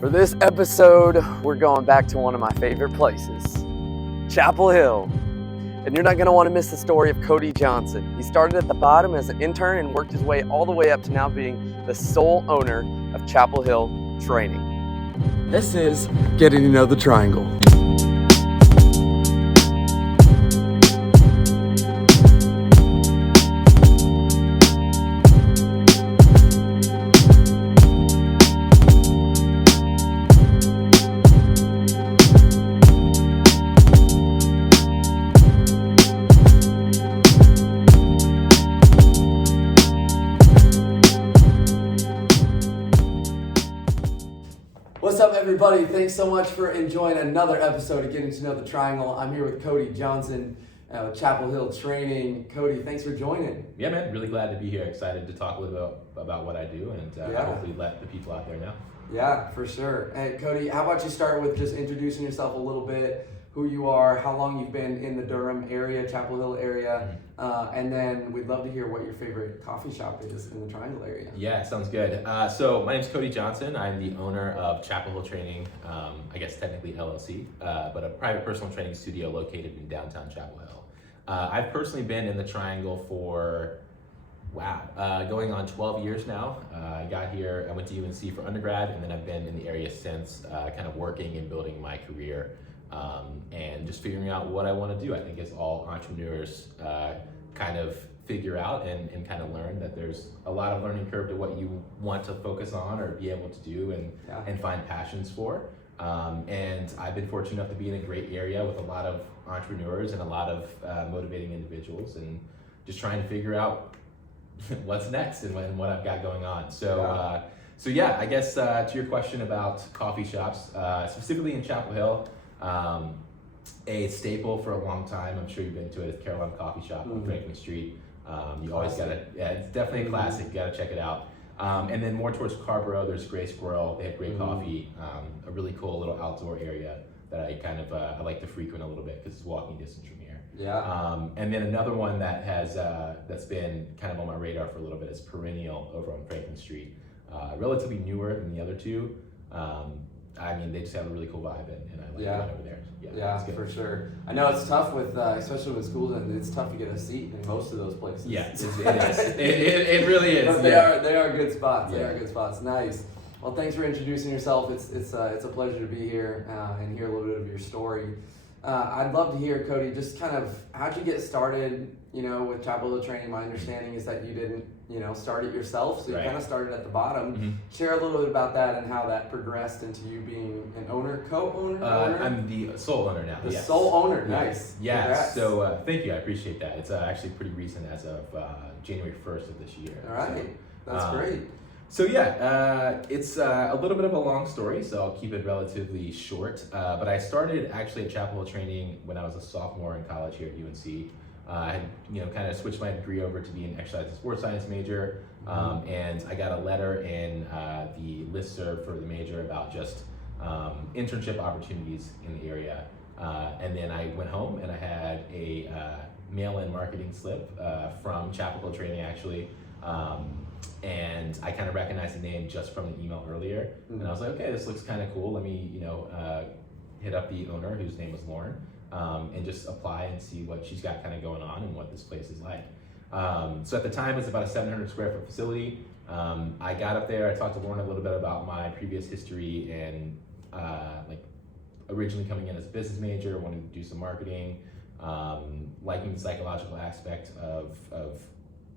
For this episode, we're going back to one of my favorite places, Chapel Hill. And you're not going to want to miss the story of Cody Johnson. He started at the bottom as an intern and worked his way all the way up to now being the sole owner of Chapel Hill Training. This is Getting to Know the Triangle. What's up, everybody? Thanks so much for enjoying another episode of Getting to Know the Triangle. I'm here with Cody Johnson, Chapel Hill Training. Cody, thanks for joining. Yeah, man, really glad to be here. Excited to talk a little bit about what I do and hopefully let the people out there know. Yeah, for sure. Hey, Cody, how about you start with just introducing yourself a little bit, who you are, how long you've been in the Durham area, Chapel Hill area, and then we'd love to hear what your favorite coffee shop is in the Triangle area. Yeah, sounds good. So my name's Cody Johnson. I'm the owner of Chapel Hill Training, I guess technically LLC, but a private personal training studio located in downtown Chapel Hill. I've personally been in the Triangle for, going on 12 years now. I got here, I went to UNC for undergrad, and then I've been in the area since, kind of working and building my career. And just figuring out what I want to do. I think as all entrepreneurs kind of figure out and kind of learn that there's a lot of learning curve to what you want to focus on or be able to do and find passions for. And I've been fortunate enough to be in a great area with a lot of entrepreneurs and a lot of motivating individuals and just trying to figure out what's next and what I've got going on. So I guess to your question about coffee shops, specifically in Chapel Hill, a staple for a long time. I'm sure you've been to it. It's Carolina Coffee Shop on Franklin Street. You always gotta, it's definitely a classic. You gotta check it out. And then more towards Scarborough, there's Gray Squirrel. They have great coffee. A really cool little outdoor area that I kind of I like to frequent a little bit because it's walking distance from here. Yeah. And then another one that has that's been kind of on my radar for a little bit is Perennial over on Franklin Street. Relatively newer than the other two. I mean, they just have a really cool vibe, and I like it over there. Yeah, for sure. I know it's tough with, especially with schools, and it's tough to get a seat in most of those places. Yeah, it is. It really is. But they are good spots. They are good spots. Nice. Well, thanks for introducing yourself. It's a pleasure to be here and hear a little bit of your story. I'd love to hear, Cody, just kind of how'd you get started, with Chapel Hill Training. My understanding is that you didn't, start it yourself, so you kind of started at the bottom. Mm-hmm. Share a little bit about that and how that progressed into you being an owner, co-owner? I'm the sole owner now. The sole owner, nice. Yeah, Congrats. So thank you, I appreciate that. It's actually pretty recent as of January 1st of this year. All right, that's great. So it's a little bit of a long story, so I'll keep it relatively short. But I started actually at Chapel Hill Training when I was a sophomore in college here at UNC. I had, kind of switched my degree over to be an exercise and sports science major, and I got a letter in the listserv for the major about just internship opportunities in the area. And then I went home and I had a mail-in marketing slip from Chapel Hill Training actually. And I kind of recognized the name just from the email earlier. And I was like, okay, this looks kind of cool. Let me, hit up the owner, whose name was Lauren, and just apply and see what she's got kind of going on and what this place is like. So at the time, it's about a 700 square foot facility. I got up there, I talked to Lauren a little bit about my previous history and originally coming in as a business major, wanting to do some marketing, liking the psychological aspect of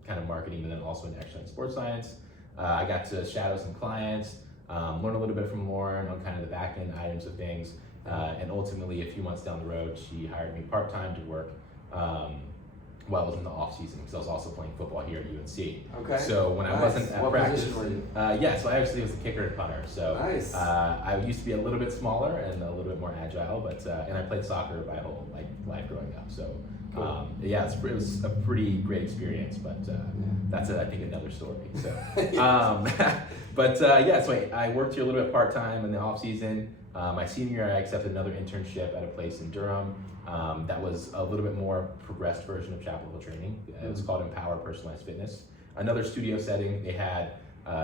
kind of marketing, and then also in exercise and sports science. I got to shadow some clients, learn a little bit from Lauren on kind of the back end items of things, and ultimately a few months down the road, she hired me part-time to work while I was in the off season because I was also playing football here at UNC. Okay. So when I wasn't at practice, position were you? So I actually was the kicker and punter. So nice. I used to be a little bit smaller and a little bit more agile, but and I played soccer my whole life growing up. So cool. It was a pretty great experience, but that's I think another story. So, so I worked here a little bit part time in the off season. My senior year, I accepted another internship at a place in Durham. That was a little bit more progressed version of Chapel Hill Training. It was called Empower Personalized Fitness. Another studio setting. They had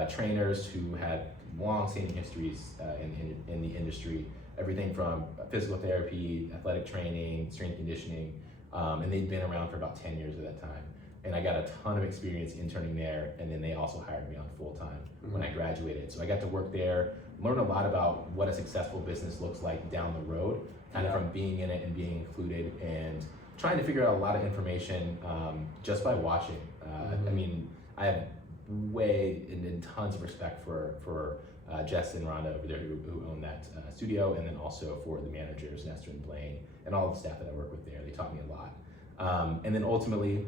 trainers who had long-standing histories in the industry, everything from physical therapy, athletic training, strength conditioning, and they'd been around for about 10 years at that time. And I got a ton of experience interning there, and then they also hired me on full-time when I graduated. So I got to work there, learn a lot about what a successful business looks like down the road, kind of from being in it and being included, and trying to figure out a lot of information just by watching. I mean, I have and tons of respect for Jess and Rhonda over there who own that studio, and then also for the managers, Nestor and Blaine, and all the staff that I work with there. They taught me a lot. And then ultimately,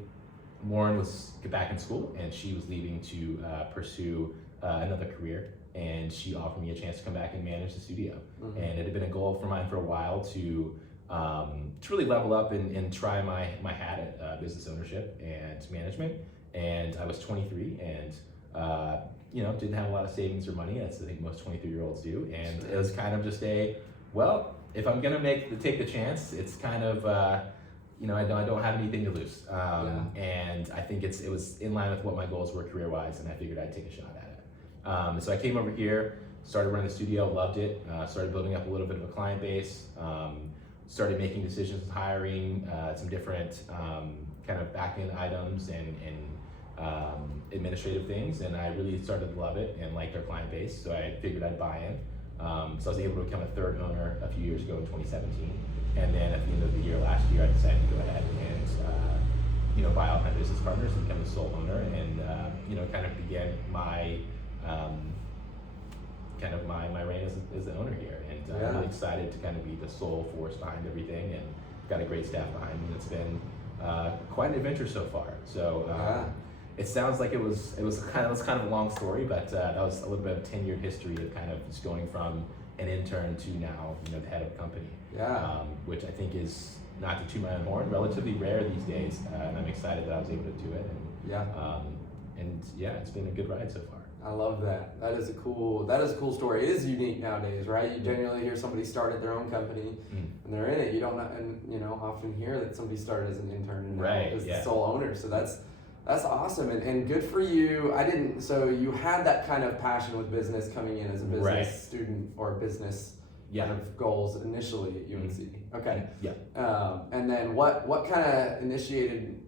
Lauren was back in school, and she was leaving to pursue another career, and she offered me a chance to come back and manage the studio. And it had been a goal for mine for a while to really level up and try my hat at business ownership and management. And I was 23 and didn't have a lot of savings or money, as I think most 23-year-olds do. And it was kind of just if I'm gonna take the chance, it's kind of I don't have anything to lose. And I think it was in line with what my goals were career-wise, and I figured I'd take a shot at it. So I came over here, started running the studio, loved it, started building up a little bit of a client base, started making decisions, hiring some different kind of back-end items and administrative things, and I really started to love it and liked our client base, so I figured I'd buy in. So I was able to become a third owner a few years ago in 2017, and then at the end of the year last year, I decided to go ahead and buy out my business partners and become the sole owner, and kind of began my my reign as the owner here. And I'm really excited to kind of be the sole force behind everything, and got a great staff behind me. It's been quite an adventure so far. So it sounds like it was kind of a long story, but that was a little bit of a 10-year history of kind of just going from an intern to now the head of a company. Which I think is, not to toot my own horn, relatively rare these days, and I'm excited that I was able to do it. And it's been a good ride so far. I love that. That is a cool story. It is unique nowadays, right? You generally hear somebody started their own company and they're in it. You don't often hear that somebody started as an intern and now is the sole owner. So that's awesome and good for you. So you had that kind of passion with business coming in as a business student or business kind of goals initially at UNC. Okay. And then what kind of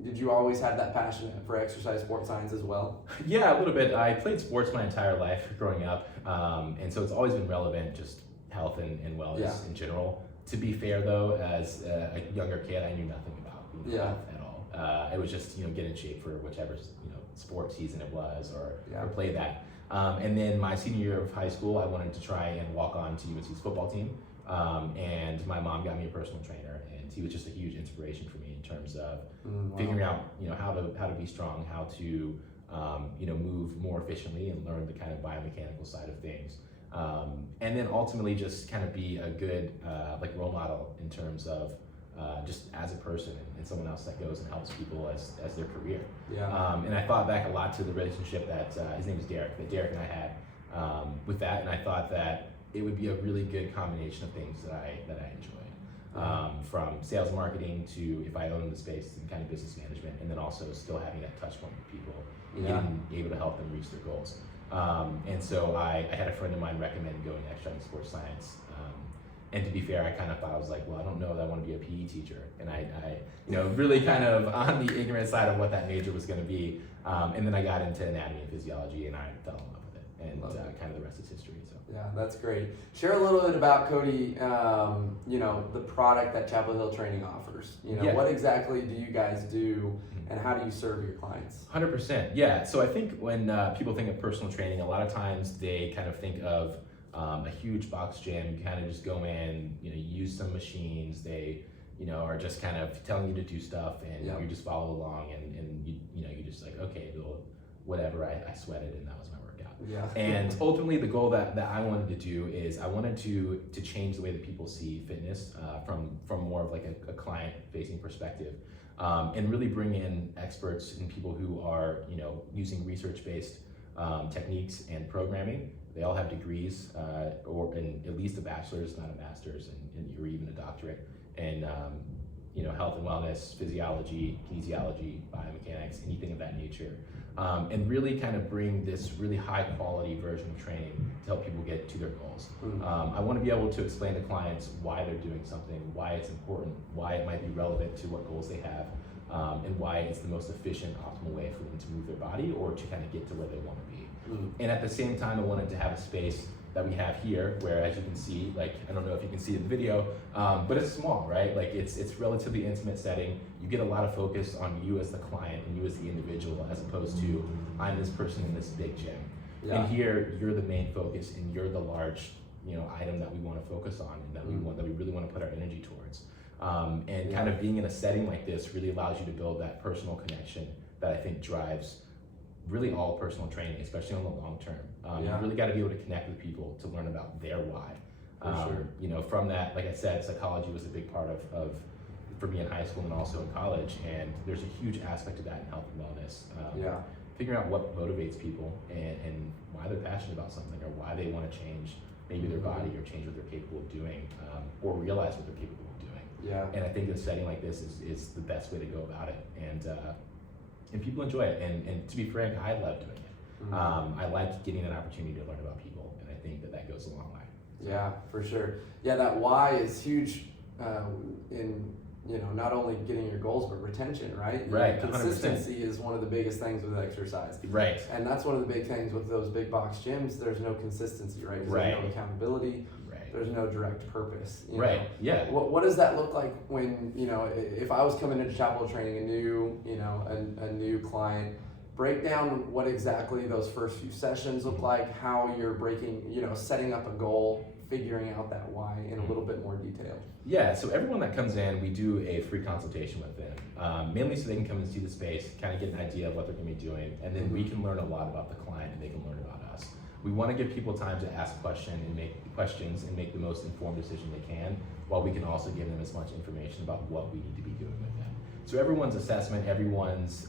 did you always have that passion for exercise sports science as well? Yeah, a little bit. I played sports my entire life growing up, and so it's always been relevant, just health and wellness in general. To be fair though, as a younger kid, I knew nothing about health at all. It was just get in shape for whichever sport season it was, or play that. And then my senior year of high school, I wanted to try and walk on to UNC's football team. And my mom got me a personal trainer, and he was just a huge inspiration for me in terms of figuring out, how to be strong, how to, move more efficiently and learn the kind of biomechanical side of things. And then ultimately just kind of be a good, role model in terms of, just as a person and someone else that goes and helps people as their career. And I thought back a lot to the relationship that his name is Derek, that Derek and I had with that, and I thought that it would be a really good combination of things that I enjoy, from sales and marketing to, if I own the space, and kind of business management, and then also still having that touch point with people and getting able to help them reach their goals. And so I had a friend of mine recommend going extra in sports science. And to be fair, I kind of thought, I was like, well, I don't know that I want to be a PE teacher. And I really kind of on the ignorant side of what that major was going to be. And then I got into anatomy and physiology, and I fell in love with it. And kind of the rest is history. So. Yeah, that's great. Share a little bit about, Cody, the product that Chapel Hill Training offers. What exactly do you guys do, and how do you serve your clients? 100%. Yeah. So I think when people think of personal training, a lot of times they kind of think of a huge box gym. You kind of just go in, use some machines. They, are just kind of telling you to do stuff, and you just follow along, and you just like, okay, well, whatever. I sweated, and that was my workout. And ultimately, the goal that I wanted to do is I wanted to change the way that people see fitness from more of like a client-facing perspective, and really bring in experts and people who are using research-based techniques and programming. They all have degrees, or at least a bachelor's, not a master's, or even a doctorate, and health and wellness, physiology, kinesiology, biomechanics, anything of that nature. And really kind of bring this really high quality version of training to help people get to their goals. I want to be able to explain to clients why they're doing something, why it's important, why it might be relevant to what goals they have, and why it's the most efficient, optimal way for them to move their body or to kind of get to where they want to be. And at the same time, I wanted to have a space that we have here, where, as you can see, like, I don't know if you can see the video, but it's small, right? Like, it's relatively intimate setting. You get a lot of focus on you as the client and you as the individual, as opposed to I'm this person in this big gym. And here, you're the main focus, and you're the large, item that we want to focus on, and that we really want to put our energy towards. And kind of being in a setting like this really allows you to build that personal connection that I think drives really all personal training, especially on the long term. You really got to be able to connect with people to learn about their why. From that, like I said, psychology was a big part of for me in high school and also in college, and there's a huge aspect of that in health and wellness. Figuring out what motivates people and why they're passionate about something, or why they want to change maybe their body, or change what they're capable of doing, or realize what they're capable of doing. And I think a setting like this is the best way to go about it, and people enjoy it. And to be frank, I love doing it. I like getting an opportunity to learn about people, and I think that goes a long way. Yeah, for sure. Yeah, that why is huge in not only getting your goals, but retention, right? Right. Consistency 100%. Is one of the biggest things with exercise. Right. And that's one of the big things with those big box gyms. There's no consistency, right? There's no accountability. There's no direct purpose. Right. Yeah. What does that look like when, if I was coming into Chapel training, a new client, break down what exactly those first few sessions look like, how you're setting up a goal, figuring out that why in a little bit more detail. Yeah, so everyone that comes in, we do a free consultation with them, mainly so they can come and see the space, kind of get an idea of what they're going to be doing, and then we can learn a lot about the client, and they can learn about us. We want to give people time to ask questions and make the most informed decision they can, while we can also give them as much information about what we need to be doing with them. So everyone's assessment, everyone's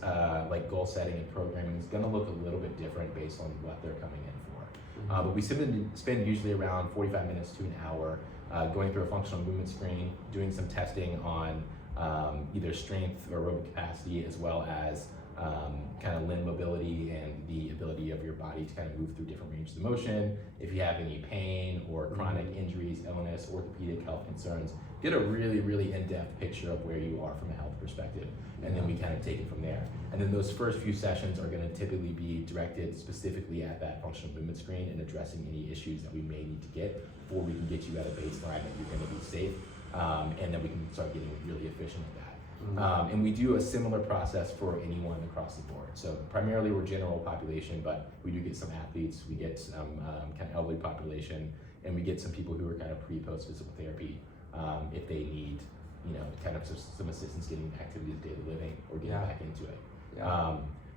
goal setting and programming is going to look a little bit different based on what they're coming in for. But we spend usually around 45 minutes to an hour going through a functional movement screen, doing some testing on either strength or aerobic capacity, as well as kind of limb mobility and the ability of your body to kind of move through different ranges of motion. If you have any pain or chronic injuries, illness, orthopedic health concerns, get a really, really in-depth picture of where you are from a health perspective, and then we kind of take it from there. And then those first few sessions are going to typically be directed specifically at that functional movement screen and addressing any issues that we may need to get before we can get you at a baseline that you're going to be safe, and then we can start getting really efficient at that. And we do a similar process for anyone across the board. So primarily we're general population, but we do get some athletes, we get some kind of elderly population, and we get some people who are kind of pre-post physical therapy if they need, kind of some assistance getting back to daily living or getting back into it.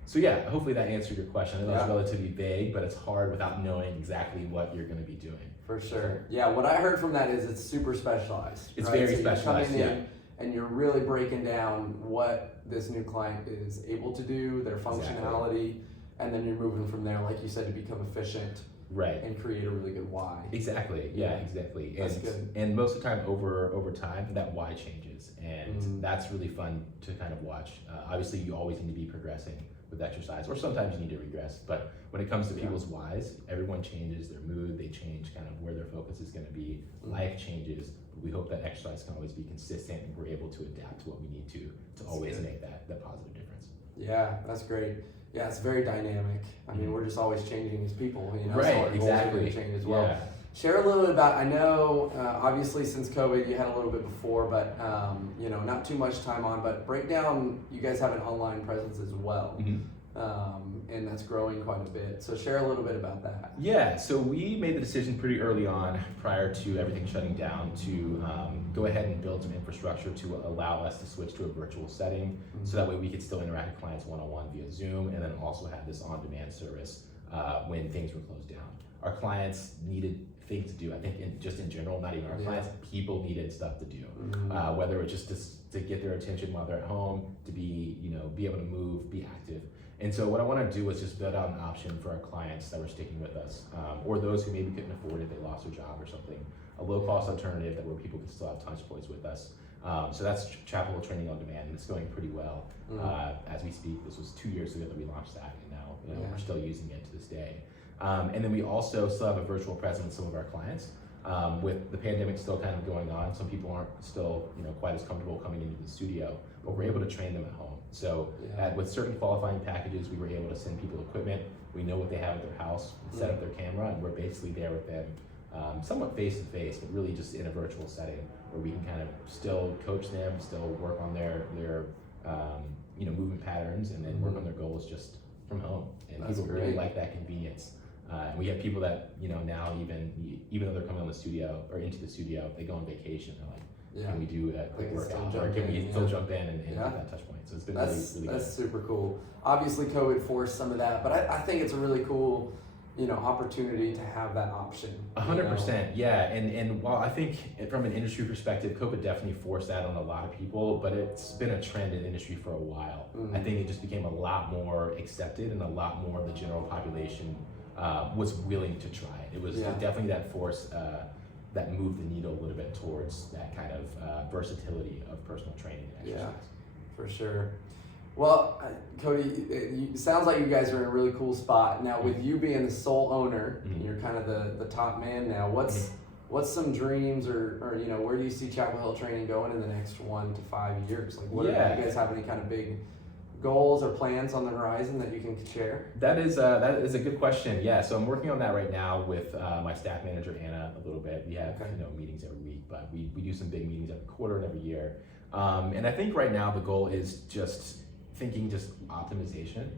So hopefully that answered your question. I know it's relatively vague, but it's hard without knowing exactly what you're going to be doing. For sure. Yeah, what I heard from that is it's super specialized. It's right? very so specialized, you're coming in and you're really breaking down what this new client is able to do, their functionality, and then you're moving from there, like you said, to become efficient. Right. And create a really good why. Exactly. Yeah, exactly. That's good. And most of the time over time, that why changes. And that's really fun to kind of watch. Obviously, you always need to be progressing with exercise, or sometimes you need to regress. But when it comes to people's whys, everyone changes their mood, they change kind of where their focus is going to be. Life changes. But we hope that exercise can always be consistent, and we're able to adapt to what we need to always make that positive difference. Yeah, that's great. Yeah, it's very dynamic. I mean, we're just always changing as people, Right, so our goals are going to change as well. Yeah. Share a little bit about, I know, obviously since COVID, you had a little bit before, but, not too much time on, but break down, you guys have an online presence as well, and that's growing quite a bit. So share a little bit about that. Yeah, so we made the decision pretty early on, prior to everything shutting down, to go ahead and build some infrastructure to allow us to switch to a virtual setting, so that way we could still interact with clients one-on-one via Zoom, and then also have this on-demand service when things were closed down. Our clients needed things to do. I think just in general, not even our clients, people needed stuff to do. Whether it's just to get their attention while they're at home, to be able to move, be active. And so what I want to do is just build out an option for our clients that were sticking with us, or those who maybe couldn't afford it, they lost their job or something, a low-cost alternative where people can still have touch points with us. So that's Chapel Hill Training on Demand, and it's going pretty well as we speak. This was 2 years ago that we launched that, and now we're still using it to this day. And then we also still have a virtual presence with some of our clients. With the pandemic still kind of going on, some people aren't still quite as comfortable coming into the studio, but we're able to train them at home. So with certain qualifying packages, we were able to send people equipment. We know what they have at their house, set up their camera, and we're basically there with them, somewhat face to face, but really just in a virtual setting where we can kind of still coach them, still work on their movement patterns, and then work on their goals just from home. And That's people really like that convenience. And we have people that now even though they're coming on the studio or into the studio, they go on vacation. They're like, can we do a quick workout, or can we still jump in and get that touch point? So it's been really that's good. super cool. Obviously, COVID forced some of that, but I think it's a really cool opportunity to have that option. 100%, yeah. And while I think from an industry perspective, COVID definitely forced that on a lot of people, but it's been a trend in the industry for a while. I think it just became a lot more accepted, and a lot more of the general population was willing to try it. It was definitely that force that moved the needle a little bit towards that kind of versatility of personal training and exercise. Yeah, for sure. Well, Cody, it sounds like you guys are in a really cool spot. Now, with you being the sole owner, you're kind of the top man now. What's some dreams, or where do you see Chapel Hill Training going in the next 1 to 5 years? Like, do you guys have any kind of big goals or plans on the horizon that you can share? That is a good question. Yeah, so I'm working on that right now with my staff manager Anna a little bit. We have meetings every week, but we do some big meetings every quarter and every year. And I think right now the goal is just optimization.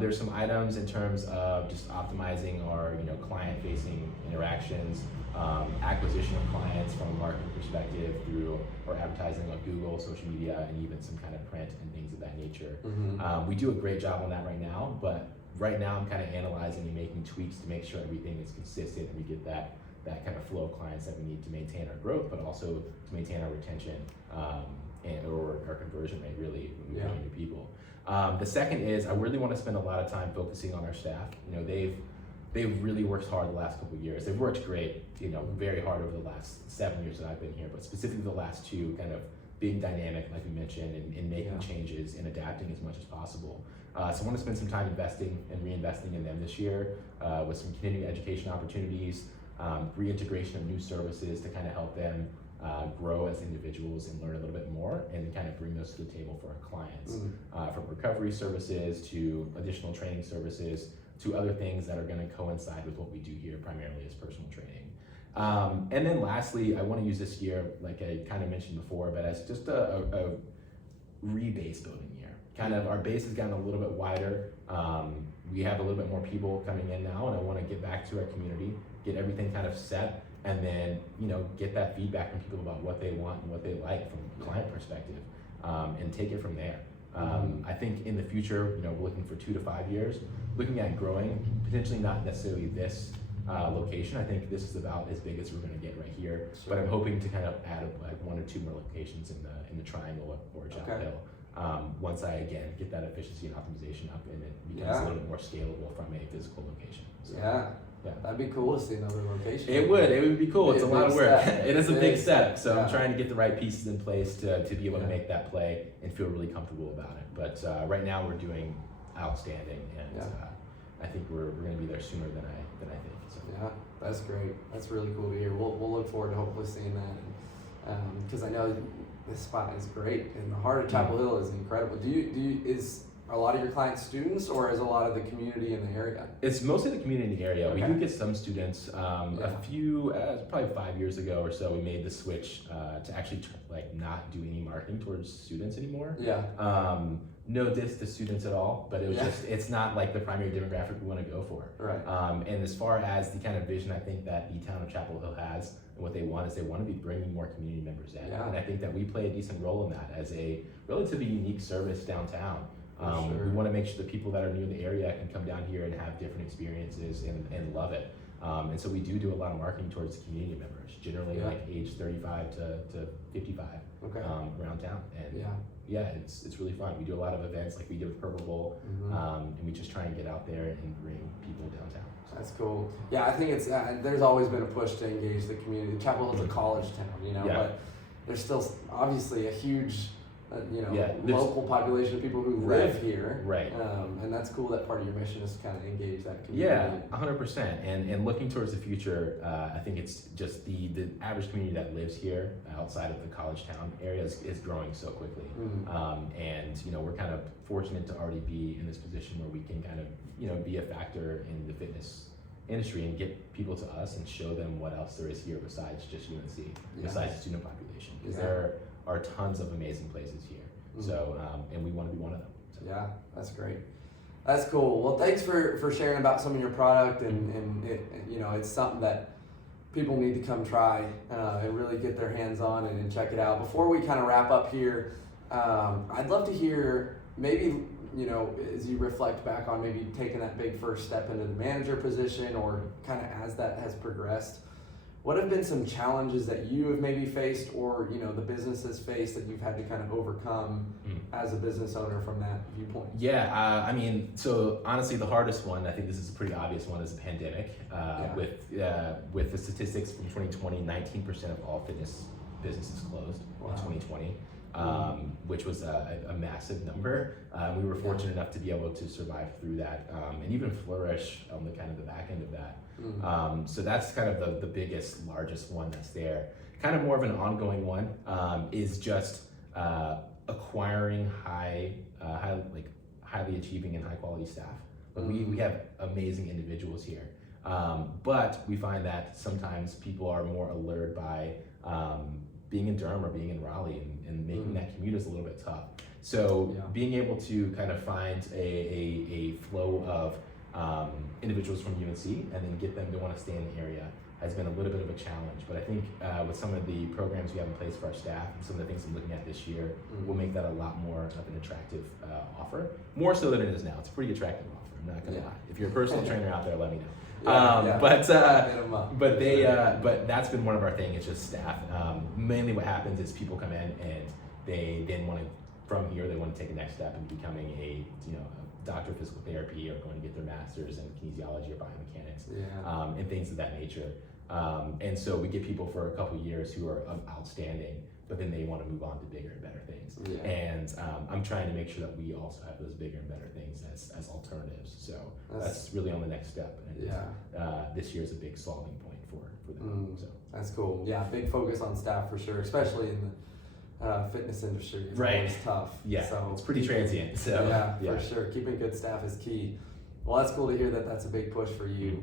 There's some items in terms of just optimizing our client-facing interactions, acquisition of clients from a marketing perspective through our advertising on Google, social media, and even some kind of print and things of that nature. We do a great job on that right now, but right now I'm kind of analyzing and making tweaks to make sure everything is consistent and we get that kind of flow of clients that we need to maintain our growth, but also to maintain our retention or our conversion rate, really, when we bring new people. The second is I really want to spend a lot of time focusing on our staff. They've really worked hard the last couple of years. They've worked great, very hard over the last 7 years that I've been here, but specifically the last 2, kind of being dynamic, like we mentioned, and making changes and adapting as much as possible. So I want to spend some time investing and reinvesting in them this year with some continuing education opportunities, reintegration of new services to kind of help them grow as individuals and learn a little bit more, and kind of bring those to the table for our clients, from recovery services to additional training services to other things that are going to coincide with what we do here, primarily as personal training. And then lastly, I want to use this year, like I kind of mentioned before, but as just a rebase building year. Kind of our base has gotten a little bit wider. We have a little bit more people coming in now, and I want to get back to our community, get everything kind of set, and then get that feedback from people about what they want and what they like from a client perspective, and take it from there. I think in the future, we're looking for 2 to 5 years, looking at growing, potentially not necessarily this location. I think this is about as big as we're going to get right here, but I'm hoping to kind of add like 1 or 2 more locations in the Triangle or Chapel Hill. Once I again get that efficiency and optimization up, and it becomes a little bit more scalable from a physical location. So, that'd be cool to see another location. It would be cool. It's a lot of work. It is a big step. So I'm trying to get the right pieces in place to be able to make that play and feel really comfortable about it. But right now we're doing outstanding, and I think we're going to be there sooner than I think. So. Yeah, that's great. That's really cool to hear. We'll look forward to hopefully seeing that, because I know this spot is great, and the heart of Chapel Hill is incredible. Is a lot of your clients students, or is a lot of the community in the area? It's mostly the community in the area. We do get some students. A few, probably 5 years ago or so, we made the switch to actually not do any marketing towards students anymore. No diss to students at all, but it was it's not like the primary demographic we want to go for. Right. And as far as the kind of vision I think that the town of Chapel Hill has, and what they want is they want to be bringing more community members in. And I think that we play a decent role in that as a relatively unique service downtown. We want to make sure the people that are new in the area can come down here and have different experiences and love it. And so we do a lot of marketing towards the community members, generally like age 35 to 55 around town. And it's really fun. We do a lot of events like we did with Purple Bowl, and we just try and get out there and bring people downtown. That's cool. Yeah, I think it's there's always been a push to engage the community. Chapel Hill's a college town, but there's still obviously a huge there's- local population of people who live here. Right. And that's cool. That part of your mission is to kind of engage that community. Yeah, 100%. And looking towards the future, I think it's just the average community that lives here outside of the college town area is growing so quickly. And we're kind of fortunate to already be in this position where we can kind of be a factor in the fitness industry and get people to us and show them what else there is here besides just UNC, besides the student population, because there are tons of amazing places here. So, and we want to be one of them. So. Yeah, that's great. That's cool. Well, thanks for sharing about some of your product, and it's something that people need to come try and really get their hands on and check it out. Before we kind of wrap up here, I'd love to hear maybe, as you reflect back on maybe taking that big first step into the manager position, or kind of as that has progressed, what have been some challenges that you have maybe faced, or the business has faced, that you've had to kind of overcome as a business owner from that viewpoint? Yeah, so honestly, the hardest one, I think this is a pretty obvious one, is the pandemic. With the statistics from 2020, 19% of all fitness businesses closed in 2020. Which was a massive number. We were fortunate enough to be able to survive through that and even flourish on the kind of the back end of that. So that's kind of the biggest, largest one that's there. Kind of more of an ongoing one is just acquiring highly achieving and high quality staff. We have amazing individuals here, but we find that sometimes people are more allured by being in Durham or being in Raleigh, and making that commute is a little bit tough. So being able to kind of find a flow of individuals from UNC and then get them to want to stay in the area has been a little bit of a challenge. But I think with some of the programs we have in place for our staff and some of the things I'm looking at this year, we'll make that a lot more of an attractive offer, more so than it is now. It's a pretty attractive offer, I'm not gonna lie. If you're a personal trainer out there, let me know. But that's been one of our things. It's just staff. Mainly what happens is people come in and they then want to, from here, they want to take a next step in becoming a doctor of physical therapy, or going to get their master's in kinesiology or biomechanics, and things of that nature. And so we get people for a couple years who are outstanding, but then they want to move on to bigger and better things. And I'm trying to make sure that we also have those bigger and better things as alternatives. So that's really on the next step. And this year is a big solving point for them. So that's cool. Yeah, big focus on staff for sure, especially in the fitness industry. It's always tough. Yeah, so it's pretty transient. So for sure. Keeping good staff is key. Well, that's cool to hear that that's a big push for you.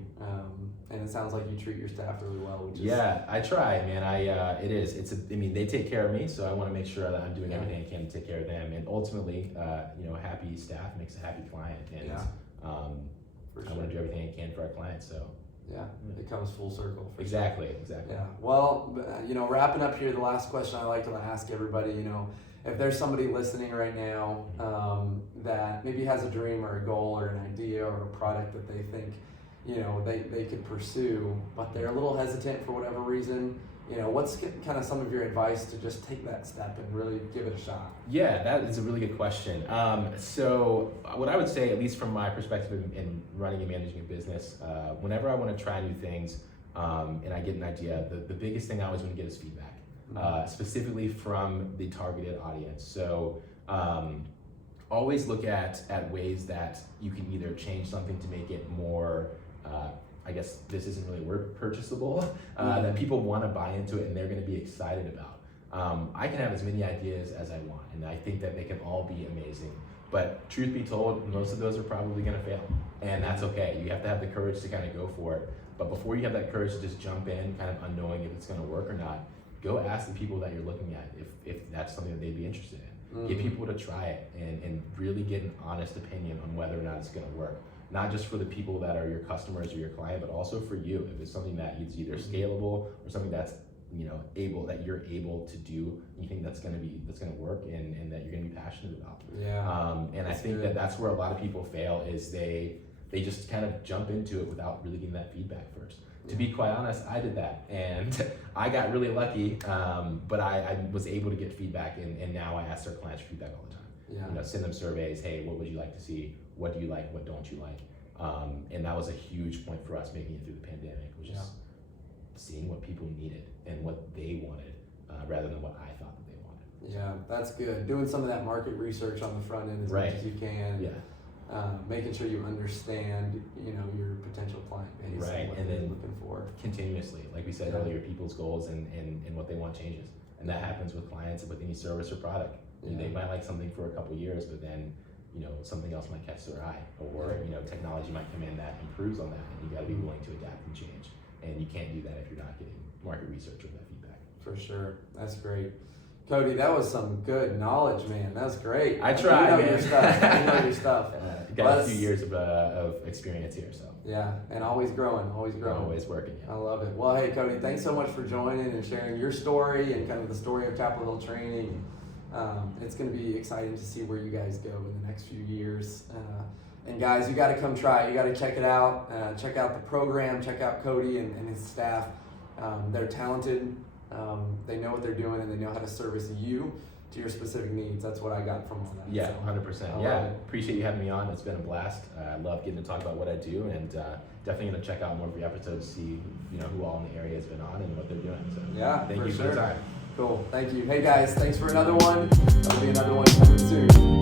And it sounds like you treat your staff really well. Which is I try, man. It is. They take care of me, so I want to make sure that I'm doing everything I can to take care of them. And ultimately, a happy staff makes a happy client. And I want to do everything I can for our clients. So it comes full circle. Exactly. Yeah. Well, wrapping up here, the last question I like to ask everybody, if there's somebody listening right now that maybe has a dream or a goal or an idea or a product that they think they could pursue, but they're a little hesitant for whatever reason, what's kind of some of your advice to just take that step and really give it a shot? Yeah, that is a really good question. So what I would say, at least from my perspective in running and managing a business, whenever I want to try new things and I get an idea, the biggest thing I always want to get is feedback, specifically from the targeted audience. So always look at ways that you can either change something to make it more, I guess this isn't really a word, purchasable, that people want to buy into it and they're going to be excited about. I can have as many ideas as I want, and I think that they can all be amazing. But truth be told, most of those are probably going to fail, and that's okay. You have to have the courage to kind of go for it. But before you have that courage to just jump in, kind of unknowing if it's going to work or not, go ask the people that you're looking at if that's something that they'd be interested in. Get people to try it and really get an honest opinion on whether or not it's going to work. Not just for the people that are your customers or your client, but also for you. If it's something that is either scalable or something that's you're able to do, you think that's going to work and that you're going to be passionate about. And I think that's where a lot of people fail, is they just kind of jump into it without really getting that feedback first. To be quite honest, I did that, and I got really lucky, but I was able to get feedback, and now I ask our clients for feedback all the time. Send them surveys. Hey, what would you like to see? What do you like? What don't you like? And that was a huge point for us making it through the pandemic, was just seeing what people needed and what they wanted, rather than what I thought that they wanted. Yeah, that's good. Doing some of that market research on the front end as Right. much as you can. Yeah. Making sure you understand, your potential client base Right, and what and they're then looking for. Continuously, like we said Yeah. earlier, people's goals and what they want changes. And that happens with clients and with any service or product. Yeah. They might like something for a couple years, but then, something else might catch their eye, or, technology might come in that improves on that, and you gotta be willing to adapt and change. And you can't do that if you're not getting market research or that feedback. For sure. That's great. Cody, that was some good knowledge, man. That was great. I try, you know man. your stuff. You know your stuff. Got a few years of experience here, so. Yeah, and always growing, always growing. Always working, yeah. I love it. Well, hey, Cody, thanks so much for joining and sharing your story and kind of the story of Chapel Hill Training. It's going to be exciting to see where you guys go in the next few years. And guys, you got to come try it. You got to check it out. Check out the program. Check out Cody and his staff. They're talented. They know what they're doing, and they know how to service you to your specific needs. That's what I got from all that. Yeah, So, 100%. I Yeah, love it. appreciate you having me on. It's been a blast. I love getting to talk about what I do, and definitely going to check out more of the episodes to see who all in the area has been on and what they're doing. So Yeah, thank for you for sure. the time. Cool. Thank you. Hey guys, thanks for another one. There'll be another one coming soon.